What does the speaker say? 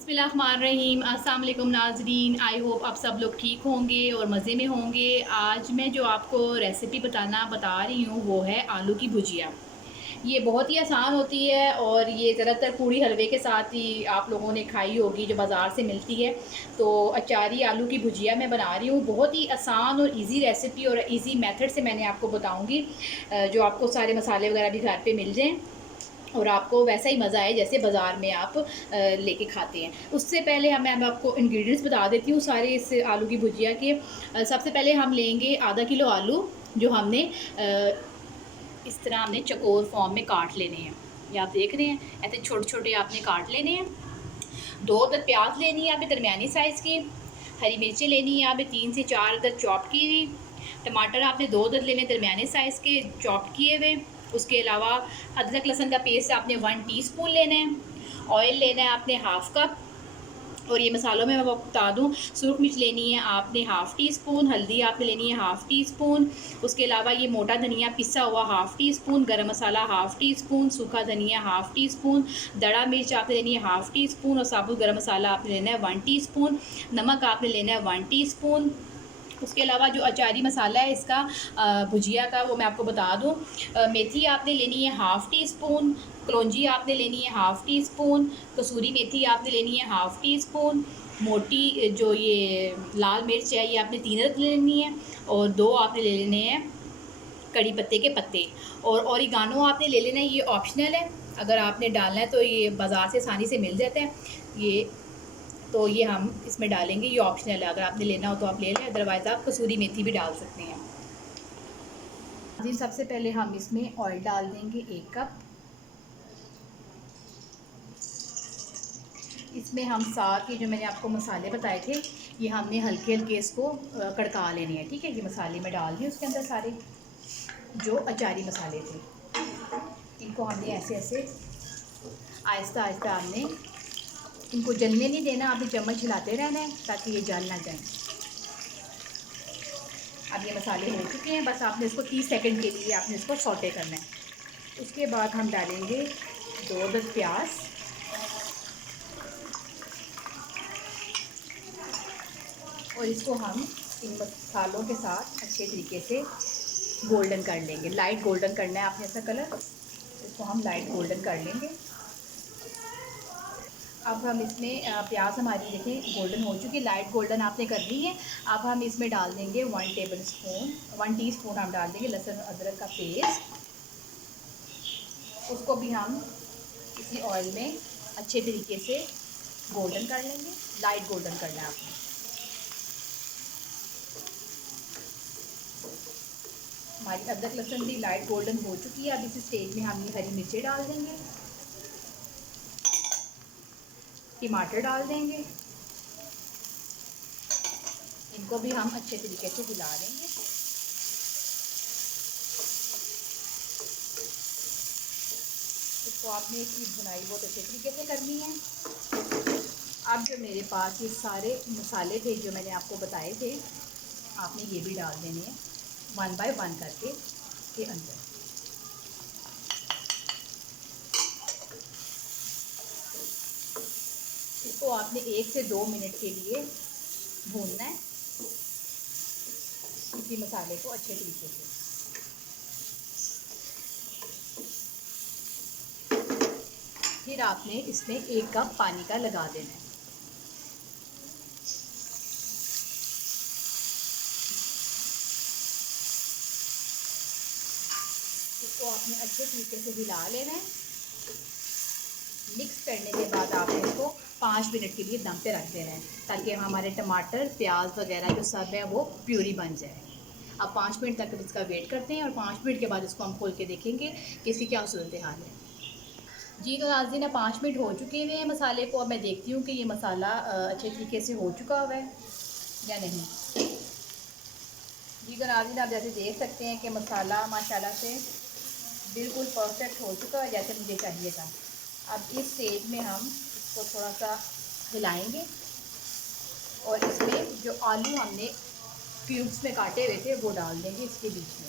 बिस्मिल्लाहिर्रहमानिर्रहीम। अस्सलाम वालेकुम नाज़रीन, आई होप आप सब लोग ठीक होंगे और मज़े में होंगे। आज मैं जो आपको रेसिपी बता रही हूँ वो है आलू की भुजिया। ये बहुत ही आसान होती है और ये ज़्यादातर पूड़ी हलवे के साथ ही आप लोगों ने खाई होगी जो बाज़ार से मिलती है। तो अचारी आलू की भुजिया मैं बना रही हूँ, बहुत ही आसान और इजी रेसिपी और इजी मेथड से मैंने आपको बताऊँगी, जो आपको सारे मसाले वगैरह भी घर पे मिल जाएँ और आपको वैसा ही मज़ा आए जैसे बाज़ार में आप लेके खाते हैं। उससे पहले मैं आपको इंग्रेडिएंट्स बता देती हूँ सारे इस आलू की भुजिया के। सबसे पहले हम लेंगे आधा किलो आलू, जो हमने इस तरह हमने चकोर फॉर्म में काट लेने हैं। ये आप देख रहे हैं, ऐसे छोटे छोटे आपने काट लेने हैं। 2 अदद प्याज लेनी है आपने दरमियानी साइज़ की। हरी मिर्चें लेनी है आपने 3 से 4 अदद चॉप की हुई। टमाटर आपने 2 अदद लेने दरमियाने साइज़ के चॉप किए हुए। उसके अलावा अदरक लहसुन का पेस्ट आपने 1 टीस्पून लेना है। ऑयल लेना है आपने हाफ़ कप। और ये मसालों में मैं आपको बता दूँ, सूरख मिर्च लेनी है आपने हाफ़ टी स्पून, हल्दी आपने लेनी है हाफ़ टी स्पून। उसके अलावा ये मोटा धनिया पिसा हुआ हाफ़ टी स्पून, गरम मसाला हाफ़ टी स्पून, सूखा धनिया हाफ़ टी स्पून, दड़ा मिर्च आपने लेनी है हाफ़ टी स्पून और साबुत गरम मसाला आपने लेना है 1 टी स्पून। नमक आपने लेना है 1 टी स्पून। उसके अलावा जो अचारी मसाला है इसका भुजिया का, वो मैं आपको बता दूँ। मेथी आपने लेनी है हाफ़ टी स्पून, कलौंजी आपने लेनी है हाफ़ टी स्पून, कसूरी मेथी आपने लेनी है हाफ़ टी स्पून, मोटी जो ये लाल मिर्च है ये आपने 3 अदद लेनी है और 2 आपने ले लेने हैं कड़ी पत्ते के पत्ते। और ओरिगानो आपने ले लेना है, ये ऑप्शनल है, अगर आपने डालना है तो ये बाज़ार से आसानी से मिल जाता है। ये हम इसमें डालेंगे, ये ऑप्शनल है, अगर आपने लेना हो तो आप ले लें, अदरवाइज़ आप कसूरी मेथी भी डाल सकते हैं। जी, सबसे पहले हम इसमें ऑयल डाल देंगे 1 कप। इसमें हम साथ ही जो मैंने आपको मसाले बताए थे ये हमने हल्के हल्के इसको कड़का लेने हैं, ठीक है। ये मसाले में डाल दिए उसके अंदर सारे जो अचारी मसाले थे, इनको हमने ऐसे ऐसे आहिस्ता आहिस्ता हमने इनको जलने नहीं देना, आपने चम्मच हिलाते रहना है ताकि ये जल ना जाए। अब ये मसाले हो चुके हैं, बस आपने इसको 30 सेकंड के लिए आपने इसको सौटे करना है। उसके बाद हम डालेंगे 2 अदद प्याज और इसको हम इन मसालों के साथ अच्छे तरीके से गोल्डन कर लेंगे। लाइट गोल्डन करना है आपने ऐसा कलर, इसको हम लाइट गोल्डन कर लेंगे। अब हम इसमें प्याज हमारी देखें गोल्डन हो चुकी, लाइट गोल्डन आपने कर ली है। अब हम इसमें डाल देंगे 1 टीस्पून हम डाल देंगे लहसुन अदरक का पेस्ट। उसको भी हम इसी ऑयल में अच्छे तरीके से गोल्डन कर लेंगे, लाइट गोल्डन करना है आपने। हमारी अदरक लहसुन भी लाइट गोल्डन हो चुकी है। अब इस स्टेज में हम ये हरी मिर्चें डाल देंगे, टमाटर डाल देंगे, इनको भी हम अच्छे तरीके से हिला देंगे। इसको आपने इसकी भुनाई बहुत अच्छे तरीके से करनी है। अब जो मेरे पास ये सारे मसाले थे जो मैंने आपको बताए थे, आपने ये भी डाल देने हैं 1 बाय 1 करके के अंदर। इसको आपने 1 से 2 मिनट के लिए भूनना है, इसी मसाले को अच्छे तरीके से। फिर आपने इसमें 1 कप पानी का लगा देना है। इसको आपने अच्छे तरीके से हिला लेना है। मिक्स करने के बाद आपने इसको 5 मिनट के लिए दम पे रख देना है ताकि हमारे टमाटर प्याज वगैरह जो सब है वो प्यूरी बन जाए। अब 5 मिनट तक इसका वेट करते हैं और 5 मिनट के बाद इसको हम खोल के देखेंगे कि इसकी क्या सूरत हाल है। जी तो नाज़रीन, 5 मिनट हो चुके हुए हैं मसाले को। अब मैं देखती हूँ कि ये मसाला अच्छे तरीके से हो चुका हुआ है या नहीं। जी तो नाज़रीन, आप जैसे देख सकते हैं कि मसाला माशाल्लाह से बिल्कुल परफेक्ट हो चुका है जैसे मुझे चाहिए था। अब इस स्टेज में हम इसको थोड़ा सा हिलाएंगे और इसमें जो आलू हमने क्यूब्स में काटे हुए थे वो डाल देंगे इसके बीच में।